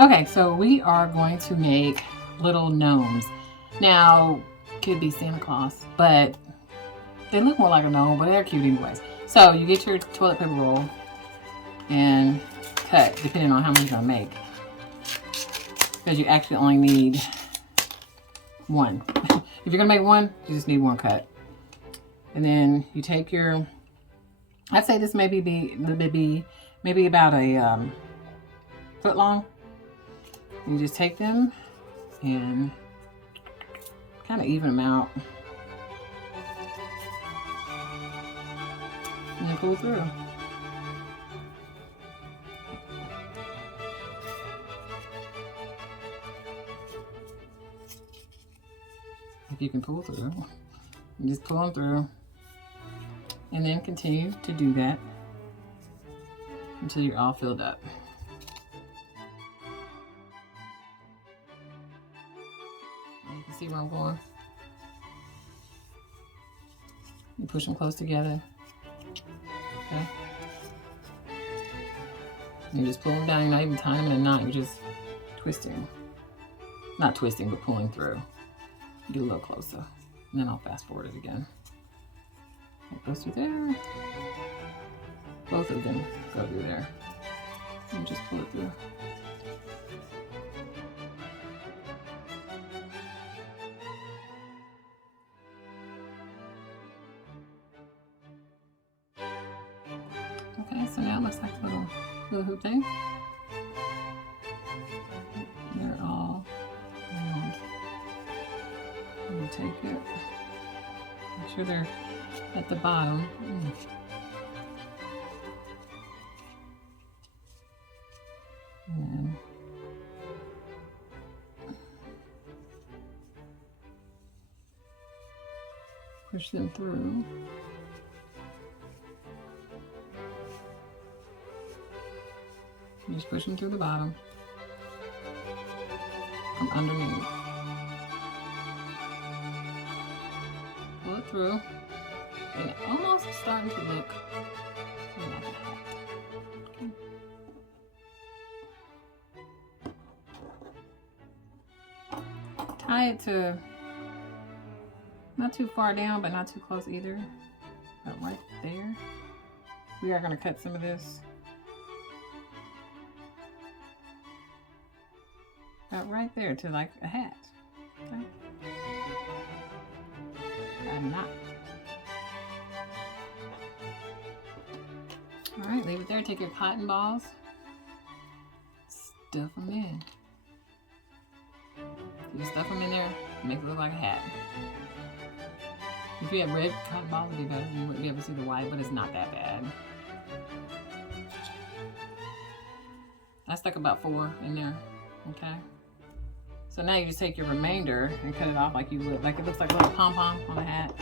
Okay, so we are going to make little gnomes. Now, could be Santa Claus, but they look more like a gnome, but they're cute anyways. So you get your toilet paper roll and cut, depending on how many you're gonna make. Because you actually only need one. If you're gonna make one, you just need one cut. And then you take your, I'd say this maybe maybe about a foot long. You just take them and kind of even them out. And then pull through. If you can pull through, you just pull them through. And then continue to do that until you're all filled up. You can see where I'm going. You push them close together. Okay. You just pull them down. You're not even tying them in a knot. You're just twisting. Not twisting, but pulling through. Get a little closer. And then I'll fast forward it again. It goes through there. Both of them go through there. And just pull it through. Okay, so now it looks like a little hoop thing. They're all round. You take it. Make sure they're at the bottom. And then push them through. You just push them through the bottom from underneath. Pull it through. And almost starting to look like a hat. Okay. Tie it to not too far down, but not too close either. But right there. We are going to cut some of this. About right there to like a hat. Okay. A knot. All right, leave it there. Take your cotton balls, stuff them in. You stuff them in there, make it look like a hat. If you have red cotton balls, it'd be better. You wouldn't be able to see the white, but it's not that bad. I stuck about 4 in there, okay? So now you just take your remainder and cut it off like you would, like it looks like a little pom-pom on a hat.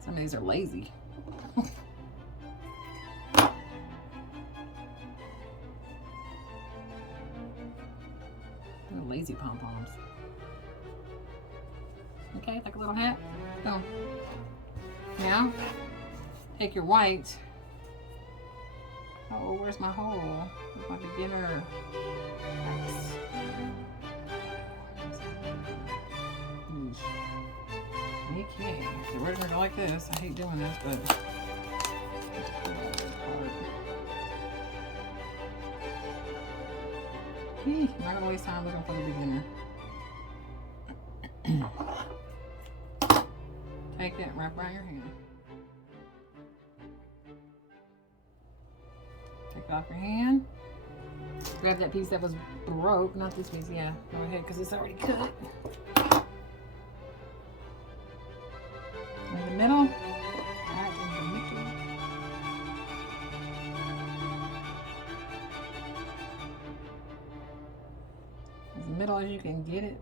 Some of these are lazy. They're lazy pom-poms. Okay, like a little hat. Go. Now, take your white. Oh, where's my hole? Where's my beginner? Okay, so we're gonna go like this. I hate doing this, but I'm not gonna waste time looking for the beginner. Take it, wrap around your hand. Take it off your hand. Grab that piece that was broke, not this piece, yeah. Go ahead, because it's already cut. In the middle. Right in the middle. As middle as you can get it.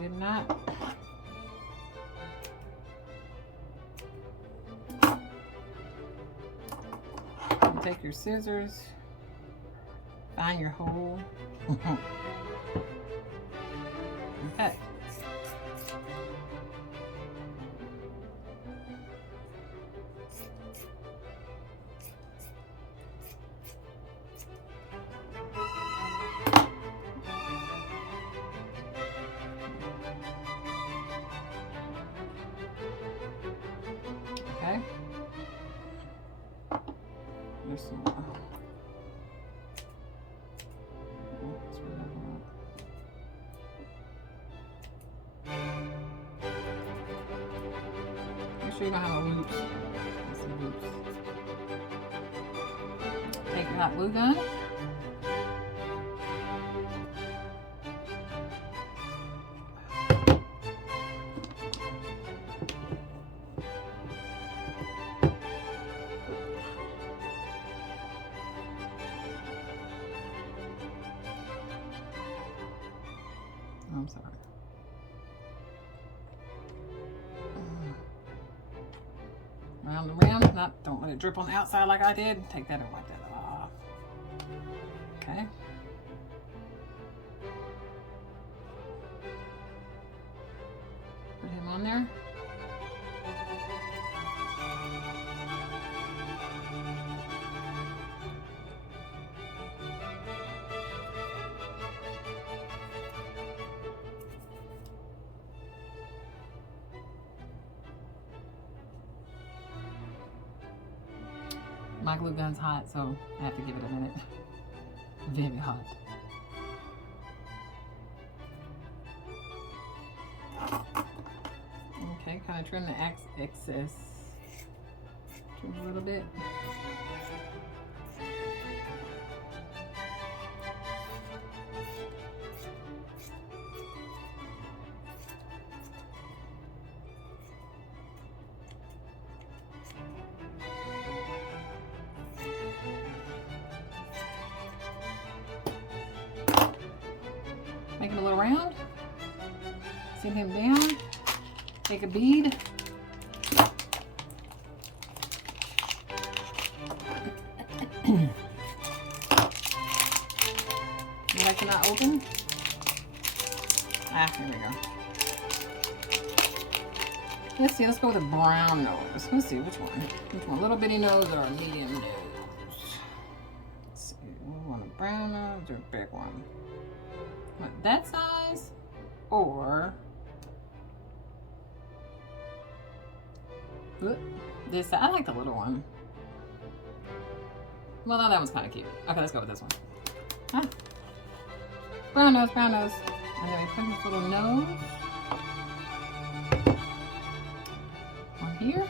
Did not. Take your scissors, find your hole. there's some more. Make sure you don't have no loops. Some loops. Take your hot glue gun. I'm sorry. Around the rim. Don't let it drip on the outside like I did. Take that and wipe that off. Okay. Put him on there. My glue gun's hot, so I have to give it a minute. Very hot. Okay, kind of trim the excess. Trim a little bit. Make it a little round. Sit him down. Take a bead. That I cannot open. Ah, here we go. Let's see, let's go with a brown nose. Let's see, which one? Which one? Little bitty nose or a medium nose? Let's see, we want a brown nose or a big one? What, that size? Or this? I like the little one. Well, no, that one's kind of cute. Okay, let's go with this one. Ah. Brown nose, brown nose. And then we put this little nose on here.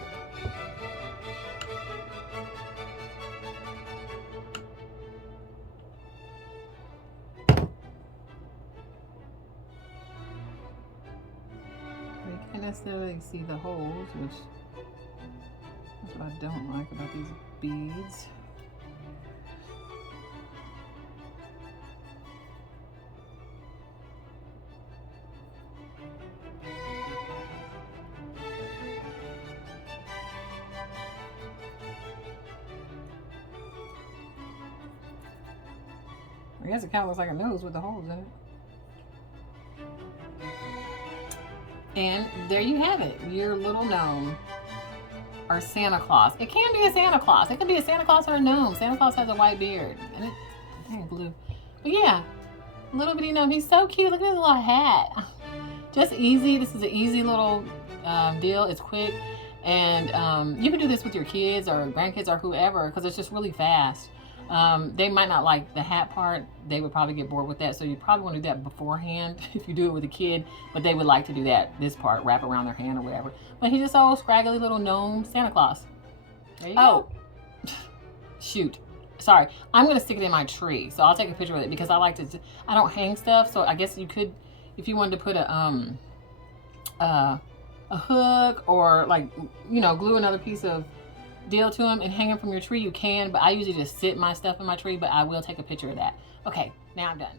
You can't necessarily see the holes, which that's what I don't like about these beads. I guess it kind of looks like a nose with the holes in it. And there you have it, your little gnome or Santa Claus. It can be a Santa Claus. It can be a Santa Claus or a gnome. Santa Claus has a white beard. And it's blue. But yeah, little bitty gnome. He's so cute. Look at his little hat. Just easy. This is an easy little deal. It's quick. And you can do this with your kids or grandkids or whoever because it's just really fast. They might not like the hat part. They would probably get bored with that. So you probably want to do that beforehand if you do it with a kid. But they would like to do that, this part, wrap around their hand or whatever. But he's just a old scraggly little gnome Santa Claus. There you go. Shoot. Sorry. I'm going to stick it in my tree. So I'll take a picture with it because I like to, I don't hang stuff. So I guess you could, if you wanted to put a hook or like, you know, glue another piece of deal to them and hang them from your tree, you can, but I usually just sit my stuff in my tree, but I will take a picture of that. Okay, now I'm done.